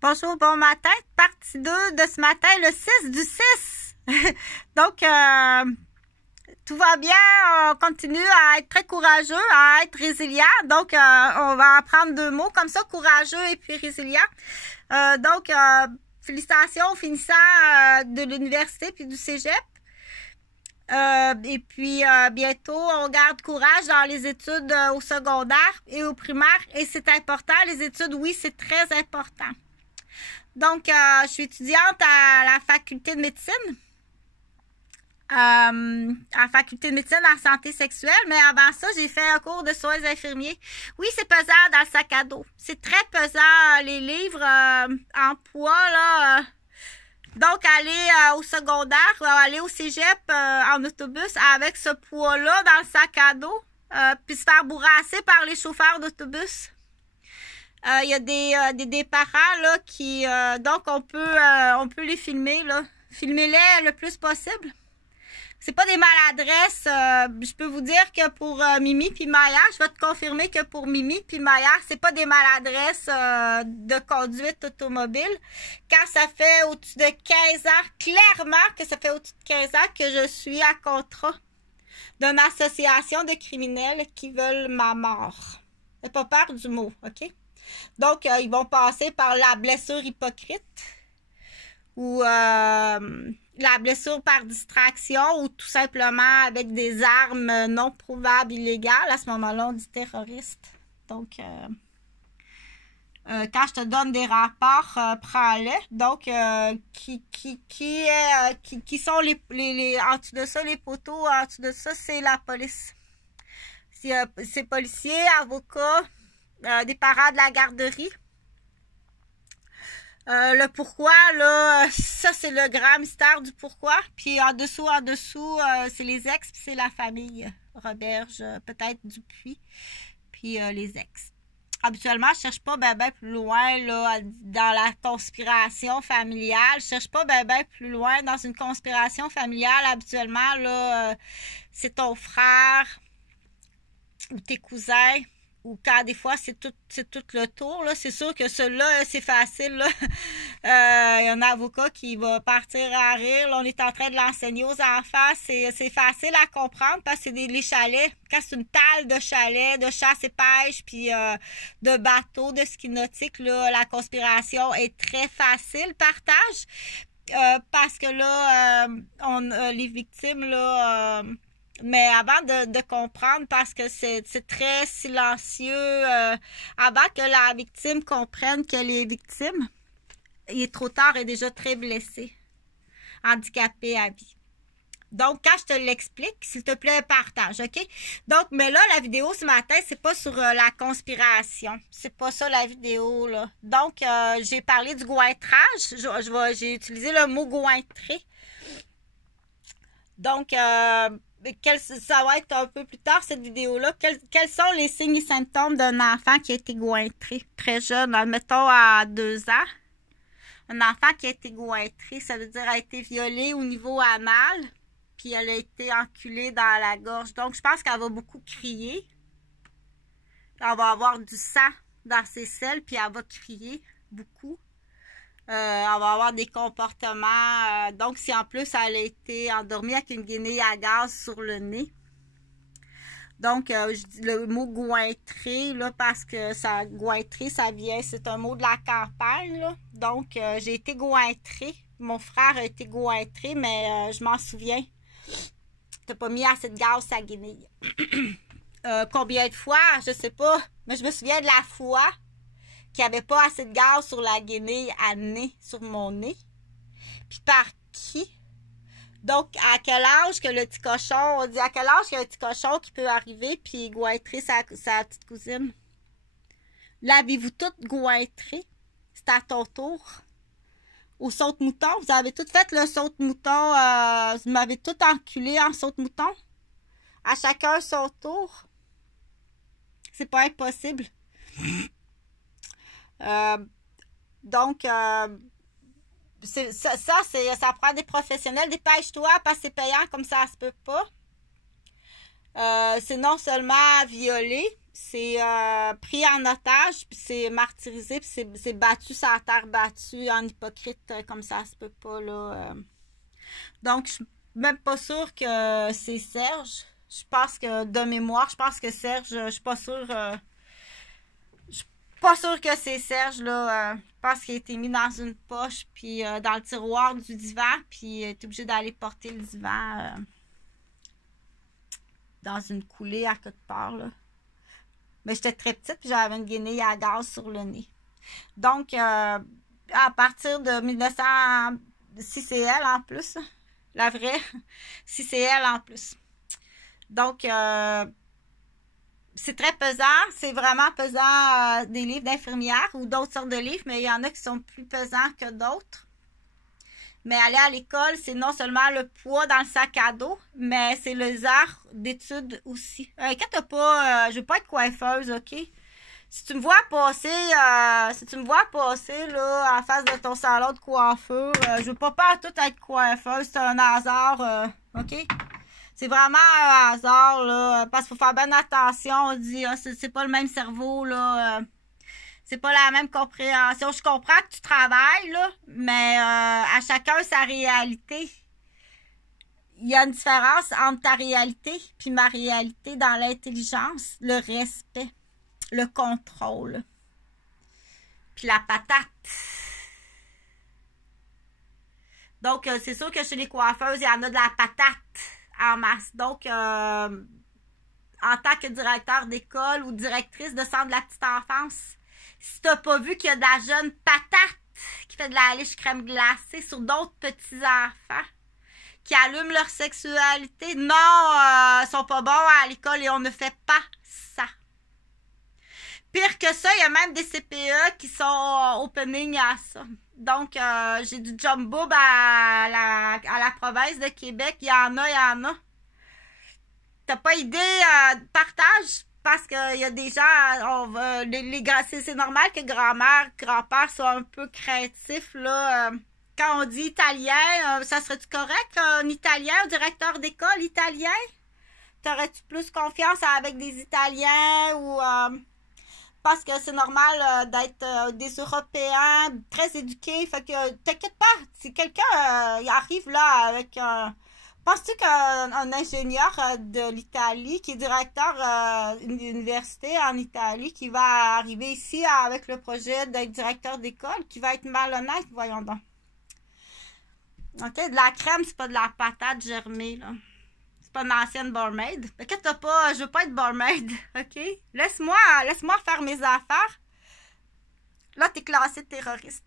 Bonjour, bon matin. Partie 2 de ce matin, le 6 du 6. Donc, tout va bien. On continue à être très courageux, à être résilient. Donc, on va apprendre 2 mots comme ça, courageux et puis résilient. Donc, félicitations aux finissants de l'université puis du cégep. Et puis, bientôt, on garde courage dans les études au secondaire et au primaire. Et c'est important. Les études, oui, c'est très important. Donc, je suis étudiante à la faculté de médecine. À la faculté de médecine en santé sexuelle. Mais avant ça, j'ai fait un cours de soins infirmiers. Oui, c'est pesant dans le sac à dos. C'est très pesant, les livres en poids, là. Donc, aller au secondaire, aller au cégep en autobus avec ce poids-là dans le sac à dos, puis se faire bourrasser par les chauffeurs d'autobus. Il y a des parents là qui... donc, on peut les filmer, là. Filmez-les le plus possible. C'est pas des maladresses. Je peux vous dire que pour Mimi puis Maya, je vais te confirmer que pour Mimi puis Maya, c'est pas des maladresses de conduite automobile. Quand ça fait au-dessus de 15 ans, clairement que ça fait au-dessus de 15 ans que je suis à contrat d'une association de criminels qui veulent ma mort. N'aie pas peur du mot, OK? Donc, ils vont passer par la blessure hypocrite ou la blessure par distraction ou tout simplement avec des armes non prouvables illégales. À ce moment-là, on dit terroriste. Donc, quand je te donne des rapports, prends-les. Donc, qui sont les en dessous de ça, les poteaux en dessous de ça, c'est la police. C'est policiers, avocats, des parents de la garderie. Le pourquoi, là, ça, c'est le grand mystère du pourquoi. Puis en dessous, c'est les ex, puis c'est la famille. Roberge, peut-être Dupuis, puis les ex. Habituellement, je cherche pas ben plus loin là, dans la conspiration familiale. Je cherche pas ben plus loin dans une conspiration familiale. Habituellement, là, c'est ton frère ou tes cousins. Ou quand des fois c'est tout le tour, là. C'est sûr que celui-là, c'est facile, là. Il y a un avocat qui va partir à rire. Là, on est en train de l'enseigner aux enfants. C'est facile à comprendre parce que c'est les chalets. Quand c'est une talle de chalets, de chasse et pêche, puis de bateaux, de ski nautique, là, la conspiration est très facile. Partage. Parce que là, les victimes, là... mais avant de comprendre, parce que c'est très silencieux, avant que la victime comprenne qu'elle est victime, il est trop tard, elle est déjà très blessée, handicapée à vie. Donc, quand je te l'explique, s'il te plaît, partage, OK? Donc, mais là, la vidéo ce matin, c'est pas sur la conspiration. C'est pas ça, la vidéo, là. Donc, j'ai parlé du gointrage. J'ai utilisé le mot gointrer. Donc, ça va être un peu plus tard, cette vidéo-là. Quels sont les signes et symptômes d'un enfant qui a été gointré très jeune, admettons à 2 ans? Un enfant qui a été gointré, ça veut dire a été violé au niveau anal, puis elle a été enculée dans la gorge. Donc, je pense qu'elle va beaucoup crier. Elle va avoir du sang dans ses selles, puis elle va crier beaucoup. Elle va avoir des comportements. Donc, si en plus elle a été endormie avec une guenille à gaz sur le nez. Donc, je dis le mot gointré, là, parce que gointré, ça vient, c'est un mot de la campagne, là. Donc, j'ai été gointré. Mon frère a été gointré, mais je m'en souviens. T'as pas mis assez de gaz sa guenille. Combien de fois? Je sais pas. Mais je me souviens de la fois qu'il n'y avait pas assez de gaz sur la guenille à nez, sur mon nez. Puis par qui? Donc, à quel âge que le petit cochon, on dit à quel âge qu'il y a un petit cochon qui peut arriver puis gointrer sa petite cousine? L'avez-vous toutes gointré? C'est à ton tour. Au saute-mouton, vous avez toutes fait le saute-mouton, vous m'avez tout enculé en saute-mouton. À chacun son tour. C'est pas impossible. Donc, ça prend des professionnels. Dépêche-toi, parce que c'est payant, comme ça se peut pas. C'est non seulement violé, c'est pris en otage, puis c'est martyrisé, puis c'est battu sur la terre battue en hypocrite, comme ça se peut pas, là. Donc, je suis même pas sûre que c'est Serge. Je pense que, de mémoire, je pense que Serge, je suis pas sûre... je suis pas sûre que c'est Serge, là. Je pense qu'il a été mis dans une poche, puis dans le tiroir du divan, puis il est obligé d'aller porter le divan dans une coulée à quelque part, là. Mais j'étais très petite, puis j'avais une guenille à gaz sur le nez. Donc, à partir de 1900... Si c'est elle en plus, la vraie, si c'est elle en plus. Donc, c'est très pesant, c'est vraiment pesant des livres d'infirmières ou d'autres sortes de livres, mais il y en a qui sont plus pesants que d'autres. Mais aller à l'école, c'est non seulement le poids dans le sac à dos, mais c'est les heures d'études aussi. Inquiète pas, je veux pas être coiffeuse, ok? Si tu me vois passer, là, en face de ton salon de coiffure, je veux pas tout être coiffeuse, c'est un hasard, ok? C'est vraiment un hasard, là, parce qu'il faut faire bien attention, on dit, c'est pas le même cerveau, là, c'est pas la même compréhension. Je comprends que tu travailles, là, mais à chacun sa réalité. Il y a une différence entre ta réalité puis ma réalité dans l'intelligence, le respect, le contrôle, puis la patate. Donc, c'est sûr que chez les coiffeuses, il y en a de la patate en masse. Donc, en tant que directeur d'école ou directrice de centre de la petite enfance, si t'as pas vu qu'il y a de la jeune patate qui fait de la liche crème glacée sur d'autres petits enfants qui allument leur sexualité, non, ils sont pas bons à l'école et on ne fait pas ça. Pire que ça, il y a même des CPE qui sont opening à ça. Donc, j'ai du jumbo à la province de Québec. Il y en a. T'as pas idée, partage. Parce qu'il y a des gens, c'est normal que grand-mère, grand-père soient un peu craintifs, là. Quand on dit italien, ça serait-tu correct, un italien, un directeur d'école italien? T'aurais-tu plus confiance avec des Italiens ou... parce que c'est normal d'être des Européens très éduqués, fait que t'inquiète pas, si quelqu'un il arrive là avec un... Penses-tu qu'un ingénieur de l'Italie, qui est directeur d'une université en Italie, qui va arriver ici avec le projet d'être directeur d'école, qui va être malhonnête, voyons donc. Ok, de la crème, c'est pas de la patate germée, là. C'est pas une ancienne barmaid. T'inquiète pas, je veux pas être barmaid, ok? Laisse-moi faire mes affaires. Là, t'es classé terroriste.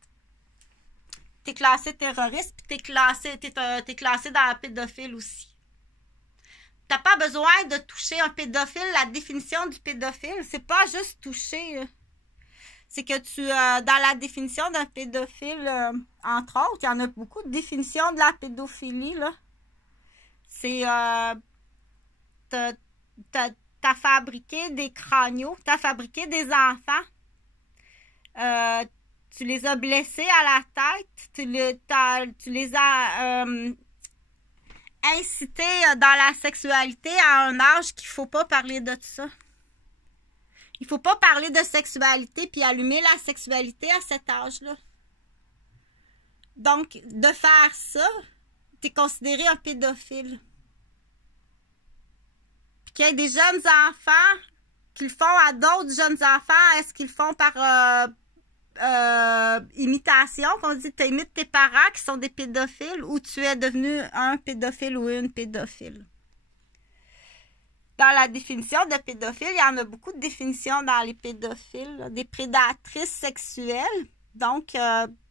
T'es classé terroriste, puis t'es classé dans la pédophile aussi. T'as pas besoin de toucher un pédophile. La définition du pédophile, c'est pas juste toucher. C'est que dans la définition d'un pédophile, entre autres, il y en a beaucoup de définitions de la pédophilie, là. C'est, t'as fabriqué des crânios, t'as fabriqué des enfants, tu les as blessés à la tête, tu les as incités dans la sexualité à un âge qu'il faut pas parler de ça. Il faut pas parler de sexualité puis allumer la sexualité à cet âge-là. Donc, de faire ça, t'es considéré un pédophile. Puis qu'il y ait des jeunes enfants qui le font à d'autres jeunes enfants, est-ce qu'ils le font par imitation, qu'on dit tu imites tes parents qui sont des pédophiles, ou tu es devenu un pédophile ou une pédophile? Dans la définition de pédophile, il y en a beaucoup de définitions dans les pédophiles, là, des prédatrices sexuelles, donc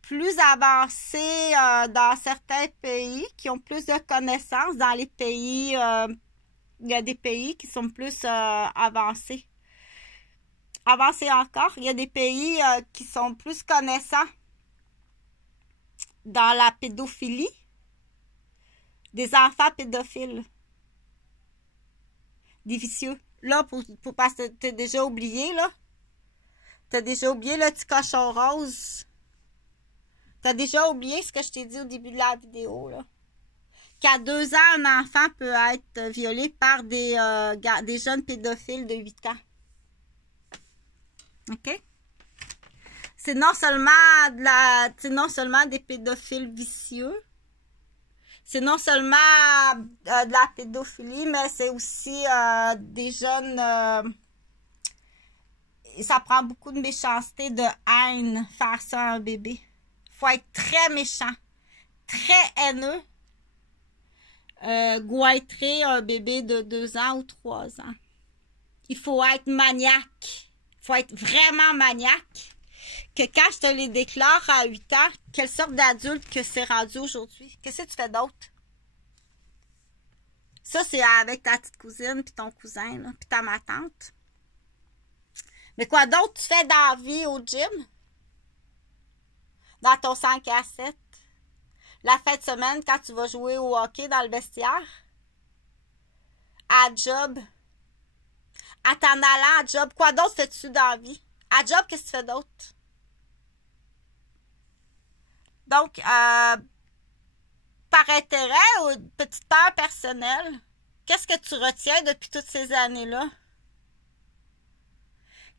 plus avancées dans certains pays qui ont plus de connaissances. Dans les pays, il y a des pays qui sont plus avancés. Avancés encore, il y a des pays qui sont plus connaissants dans la pédophilie, des enfants pédophiles. Des vicieux. Là, parce que t'as déjà oublié, là. T'as déjà oublié le petit cochon rose. T'as déjà oublié ce que je t'ai dit au début de la vidéo, là. Qu'à 2 ans, un enfant peut être violé par des jeunes pédophiles de 8 ans. OK? C'est non seulement non seulement des pédophiles vicieux, c'est non seulement de la pédophilie, mais c'est aussi des jeunes... ça prend beaucoup de méchanceté, de haine, faire ça à un bébé. Faut être très méchant, très haineux, goîtrer un bébé de 2 ans ou 3 ans. Il faut être maniaque. Il faut être vraiment maniaque. Que quand je te les déclare à 8 ans, quelle sorte d'adulte que c'est rendu aujourd'hui? Qu'est-ce que tu fais d'autre? Ça, c'est avec ta petite cousine, puis ton cousin, là, puis ma tante. Mais quoi d'autre tu fais dans la vie au gym? Dans ton 5 à 7? La fin de semaine, quand tu vas jouer au hockey dans le vestiaire? À job? À t'en allant à job? Quoi d'autre fais-tu dans la vie? À job, qu'est-ce que tu fais d'autre? Donc, par intérêt ou petite peur personnelle, qu'est-ce que tu retiens depuis toutes ces années-là?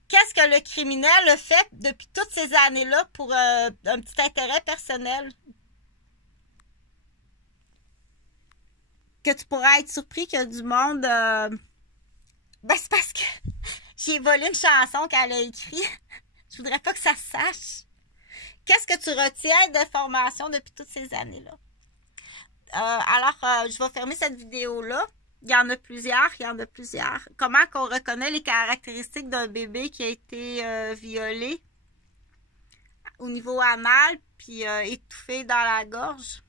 Qu'est-ce que le criminel a fait depuis toutes ces années-là pour un petit intérêt personnel? Que tu pourrais être surpris qu'il y a du monde... Ben, c'est parce que j'ai volé une chanson qu'elle a écrite. Je voudrais pas que ça se sache. Qu'est-ce que tu retiens d'informations depuis toutes ces années-là? Alors, je vais fermer cette vidéo-là. Il y en a plusieurs. Comment qu'on reconnaît les caractéristiques d'un bébé qui a été violé au niveau anal puis étouffé dans la gorge?